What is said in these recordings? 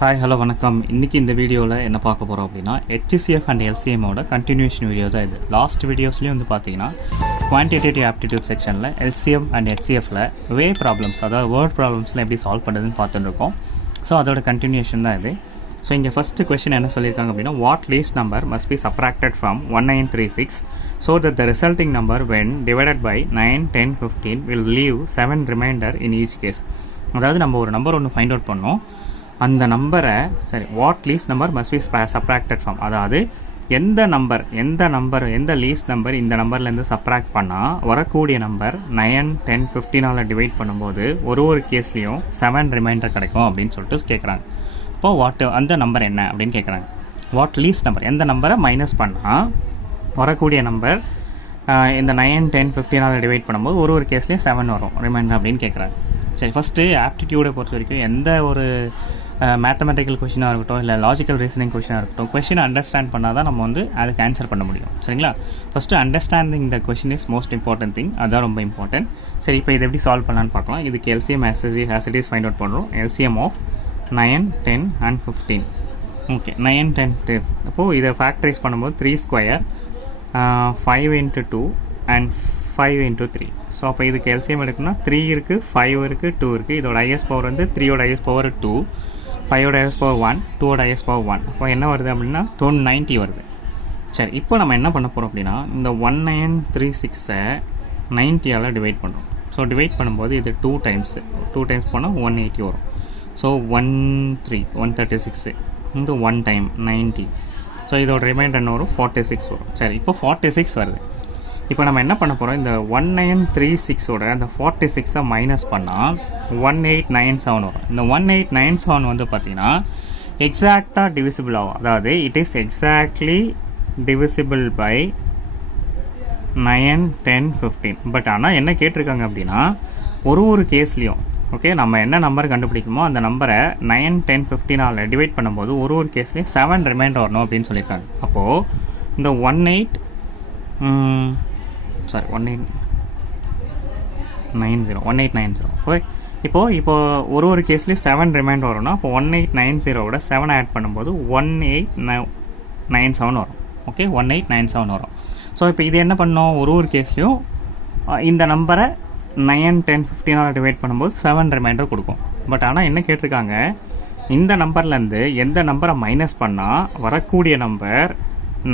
Hi hello வணக்கம். இன்றைக்கி இந்த வீடியோவில் என்ன பார்க்க போகிறோம் அப்படின்னா HCF அண்ட் LCMோட கண்டினியூஷன் வீடியோ தான் இது. லாஸ்ட் வீடியோஸ்லேயும் வந்து பார்த்தீங்கன்னா குவான்டிடேட்டிவ் ஆப்டிடியூட் செக்ஷனில் LCM அண்ட் HCFல வே ப்ராப்ளம்ஸ், அதாவது வேர்ட் ப்ராப்ளம்ஸ்லாம் எப்படி சால்வ் பண்ணுறதுன்னு பார்த்துட்டு இருக்கோம். ஸோ அதோட கண்டினியூஷன் தான் இது. ஸோ இங்கே ஃபஸ்ட்டு கொஸ்டின் என்ன சொல்லியிருக்காங்க அப்படின்னா, what least number must be subtracted from 1936 so that the resulting number when divided by 9, 10, 15 will leave 7 remainder in each case. அதாவது நம்ம ஒரு நம்பர் ஒன்று ஃபைண்ட் அவுட் பண்ணோம், அந்த நம்பரை what least number must be subtracted from, அதாவது எந்த least number இந்த நம்பர்லேருந்து சப்ராக்ட் பண்ணால் வரக்கூடிய நம்பர் 9, 10, 15 டிவைட் பண்ணும்போது ஒரு கேஸ்லேயும் 7 ரிமைண்டர் கிடைக்கும் அப்படின்னு சொல்லிட்டு கேட்குறாங்க. இப்போது அந்த நம்பர் என்ன அப்படின்னு கேட்குறாங்க. வாட் லீஸ்ட் நம்பர், எந்த நம்பரை மைனஸ் பண்ணால் வரக்கூடிய நம்பர் இந்த 9, 10, 15 டிவைட் பண்ணும்போது ஒரு கேஸ்லேயும் 7 வரும் ரிமைண்டர் அப்படின்னு கேட்குறாங்க. சரி, ஃபஸ்ட்டு ஆப்டிடியூடை பொறுத்த வரைக்கும் எந்த ஒரு மேத்தமெட்டிக்கல் கொஷினாக இருக்கட்டும் இல்லை லாஜிக்கல் ரீசனிங் கொஷினாக இருக்கட்டும், கொஷினை அண்டர்ஸ்டாண்ட் பண்ணால் தான் நம்ம வந்து அதுக்கு ஆன்சர் பண்ண முடியும். சரிங்களா? First understanding the question is most important thing, அதுதான் ரொம்ப இம்பார்ட்டன்ட். சரி, இப்போ இதை எப்படி சால்வ் பண்ணலான்னு பார்க்கலாம். இதுக்கு LCM as it is find out பண்ணுறோம். LCM of 9, 10 and 15. ஓகே, 9, 10, 10. அப்போது இதை ஃபேக்டரைஸ் பண்ணும்போது 3 square 5 into 2 and 5 into 3. So அப்போ இதுக்கு LCM எடுக்கணும்னா 3 இருக்குது, 5 இருக்குது, 2 இருக்குது. இதோட ஐஎஸ் பவர் வந்து 3யோட ஐஎஸ் பவர் 2, 5யோட ஐஎஸ் பவர் 1, 2வோட ஐஎஸ் பவர் 1. அப்போ என்ன வருது அப்படின்னா 90 வருது. சரி, இப்போ நம்ம என்ன பண்ண போகிறோம் அப்படின்னா, இந்த 1936-ஐ 90ஆல் டிவைட் பண்ணுறோம். ஸோ டிவைட் பண்ணும்போது இது 2 டைம்ஸ் போனால் 180 வரும். ஸோ 136 இந்த 1 டைம் 90. ஸோ இதோட ரிமைண்டர் என்ன வரும்? 46 வரும். சரி, இப்போ 46 வருது. இப்போ நம்ம என்ன பண்ண போகிறோம், இந்த 1936ஓட அந்த 46-ஐ மைனஸ் பண்ணால் 1897 வரும். இந்த 1897 வந்து பார்த்தீங்கன்னா எக்ஸாக்டாக டிவிசிபிள் ஆகும். அதாவது it is exactly divisible by 9, 10, 15. But ஆனால் என்ன கேட்டிருக்காங்க அப்படின்னா, ஒரு கேஸ்லேயும் ஓகே நம்ம என்ன நம்பர் கண்டுபிடிக்குமோ அந்த நம்பரை 9, 10, 15 டிவைட் பண்ணும்போது ஒரு கேஸ்லேயும் 7 ரிமைண்டர் வரணும் அப்படின்னு சொல்லியிருக்காங்க. அப்போது இந்த 1890 ஓகே. இப்போது ஒரு கேஸ்லேயும் 7 ரிமைண்டர் வரும்னா அப்போ 1890ஓட 7 ஆட் பண்ணும்போது 1897 வரும். ஓகே, 1897 வரும். ஸோ இப்போ இது என்ன பண்ணோம், ஒரு கேஸ்லேயும் இந்த நம்பரை 9, 10, 15 டிவைட் பண்ணும்போது 7 ரிமைண்டர் கொடுக்கும். பட் ஆனால் என்ன கேட்டிருக்காங்க, இந்த நம்பர்லேருந்து எந்த நம்பரை மைனஸ் பண்ணால் வரக்கூடிய நம்பர்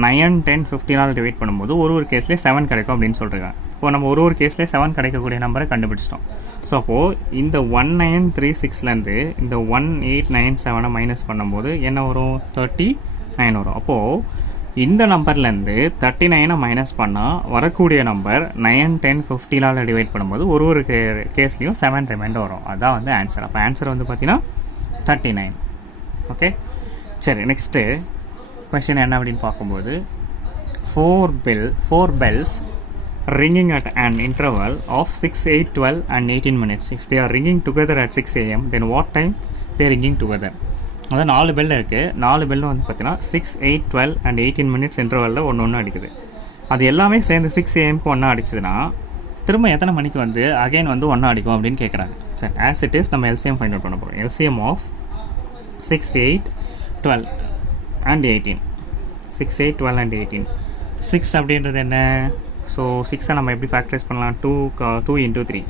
9, 10, 15 டிவைட் பண்ணும்போது ஒரு கேஸ்லேயே 7 கிடைக்கும் அப்படின்னு சொல்கிறாங்க. இப்போது நம்ம ஒரு கேஸ்லேயே 7 கிடைக்கக்கூடிய நம்பரை கண்டுபிடிச்சிட்டோம். ஸோ அப்போது இந்த 1936லேருந்து இந்த 1897 மைனஸ் பண்ணும்போது என்ன வரும்? 39 வரும். அப்போது இந்த நம்பர்லேருந்து 39 மைனஸ் பண்ணால் வரக்கூடிய நம்பர் 9, 10, 15 டிவைட் பண்ணும்போது ஒரு கேஸ்லேயும் 7 ரிமைண்டர் வரும். அதுதான் வந்து ஆன்சர். அப்போ ஆன்சர் வந்து பார்த்தீங்கன்னா 39. ஓகே, சரி, நெக்ஸ்ட்டு கொஸ்டின் என்ன அப்படின்னு பார்க்கும்போது, 4 bells ringing at an interval of 6, 8, 12 and 18 minutes. If they are ringing together at 6 AM, then what time they are ringing together? அதாவது 4 பெல் இருக்குது. 4 பெல்லும் வந்து பார்த்தீங்கன்னா 6, 8, 12 and 18 minutes இன்டர்வலில் ஒன்று அடிக்குது. அது எல்லாமே சேர்ந்து 6 AM ஒன்றா அடிச்சதுன்னா திரும்ப எத்தனை மணிக்கு வந்து அகைன் வந்து ஒன்றா அடிக்கும் அப்படின்னு கேட்குறாங்க. சரி, ஆஸ் இட் இஸ் நம்ம LCM ஃபைண்ட் அவுட் பண்ண போகிறோம். LCM of 6, 8, 12 and 18. 6, 8, 12 and 18. 6 அப்படின்றது என்ன? ஸோ 6-ஐ நம்ம எப்படி ஃபேக்டரைஸ் பண்ணலாம்? 2 into 3.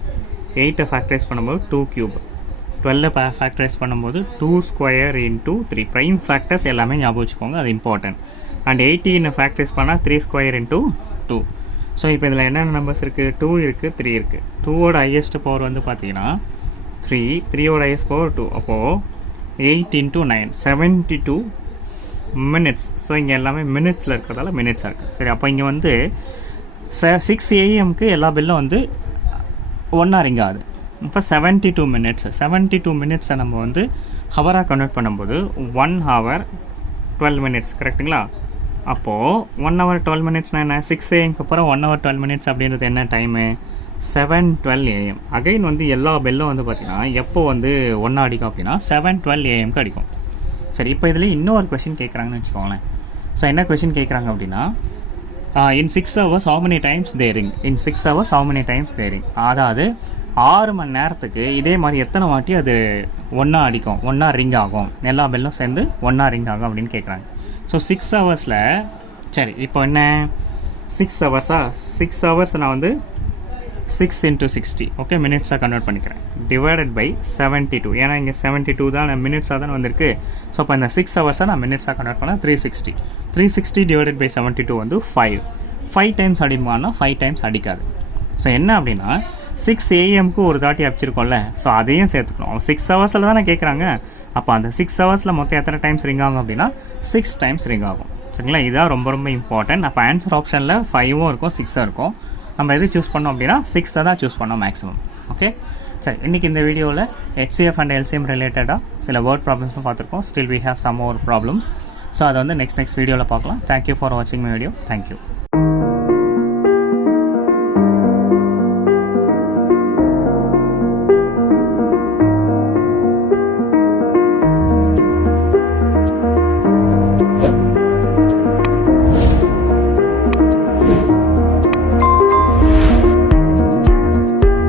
8-ஐ ஃபேக்டரைஸ் பண்ணும்போது 2 cube. 12-ஐ ஃபேக்டரைஸ் பண்ணும்போது 2 square into 3. ப்ரைம் ஃபேக்டர்ஸ் எல்லாமே ஞாபகம் வச்சுக்கோங்க, அது இம்பார்ட்டன்ட். அண்ட் 18-ஐ ஃபேக்டரைஸ் பண்ணால் 3 square into 2. ஸோ இப்போ இதில் என்னென்ன நம்பர்ஸ் இருக்குது? 2 இருக்குது, 3 இருக்குது. 2வோட ஹையஸ்ட் பவர் வந்து பார்த்தீங்கன்னா 3, 3யோட ஹையஸ்ட் பவர் 2. அப்போது 8 into 9 72 மினிட்ஸ். ஸோ இங்கே எல்லாமே மினிட்ஸில் இருக்கிறதால மினிட்ஸாக இருக்குது. சரி, அப்போ இங்கே வந்து 6 AM எல்லா பில்லும் வந்து ஒன்றா ரிங் ஆகுது. இப்போ 72 மினிட்ஸை நம்ம வந்து ஹவராக கன்வெர்ட் பண்ணும்போது 1 hour 12 minutes கரெக்டுங்களா? அப்போது 1 hour 12 minutesனால் என்ன? 6 AM அப்புறம் 1 hour 12 minutes அப்படின்றது என்ன டைமு? 7:12 AM. அகைன் வந்து எல்லா பெல்லும் வந்து பார்த்திங்கன்னா எப்போ வந்து ஒன்றா அடிக்கும் அப்படின்னா 7:12 AM அடிக்கும். சரி, இப்போ இதில் இன்னொரு கொஷின் கேட்குறாங்கன்னு வச்சுக்கோங்களேன். ஸோ என்ன கொஷின் கேட்குறாங்க அப்படின்னா, in 6 hours how many times they ring? In 6 hours how many times they ring? அதாவது 6 மணி நேரத்துக்கு இதே மாதிரி எத்தனை வாட்டி அது ஒன்றா அடிக்கும், ஒன்றா ரிங் ஆகும், எல்லா பெல்லும் சேர்ந்து ஒன்றா ரிங் ஆகும் அப்படின்னு கேட்குறாங்க. ஸோ 6 ஹவர்ஸில் சரி இப்போ என்ன 6 ஹவர்ஸா, 6 ஹவர்ஸ் நான் வந்து 6 × 60 ஓகே மினிட்ஸாக கன்வெர்ட் பண்ணிக்கிறேன். டிவைடட் பை 72, ஏன்னா இங்கே 72 தான் மினிட்ஸாக தான் வந்திருக்கு. ஸோ அப்போ இந்த 6 ஹவர்ஸை நான் மினிட்ஸாக கன்வெர்ட் பண்ணால் 360 டிவைடட் பை 72 வந்து 5 டைம்ஸ் அடிக்குமானா 5 டைம்ஸ் அடிக்காது. ஸோ என்ன அப்படின்னா 6 AM ஒரு தாட்டி அடிச்சிருக்கோம்ல, ஸோ அதையும் சேர்த்துக்கணும். 6 ஹவர்ஸில் தானே கேட்குறாங்க. அப்போ அந்த 6 ஹவர்ஸில் மொத்தம் எத்தனை டைம்ஸ் ரிங் ஆகும் அப்படின்னா 6 டைம்ஸ் ரிங் ஆகும். சரிங்களா, இதுதான் ரொம்ப ரொம்ப இம்பார்ட்டன்ட். அப்போ ஆன்சர் ஆப்ஷனில் 5ம் இருக்கும் 6ம் இருக்கும். நம்ம எது சூஸ் பண்ணோம் அப்படின்னா 6 தான் சூஸ் பண்ணோம் மேக்ஸிமம். ஓகே சரி, இன்றைக்கி இந்த வீடியோவில் HCF அண்ட் LCM ரிலேட்டடாக சில வேர்ட் ப்ராப்ளம்ஸும் பார்த்துருக்கோம். Still we have some more problems. So அதை வந்து நெக்ஸ்ட் வீடியோவில் பார்க்கலாம். தேங்க்யூ ஃபார் வாட்சிங் மை வீடியோ. தேங்க்யூ.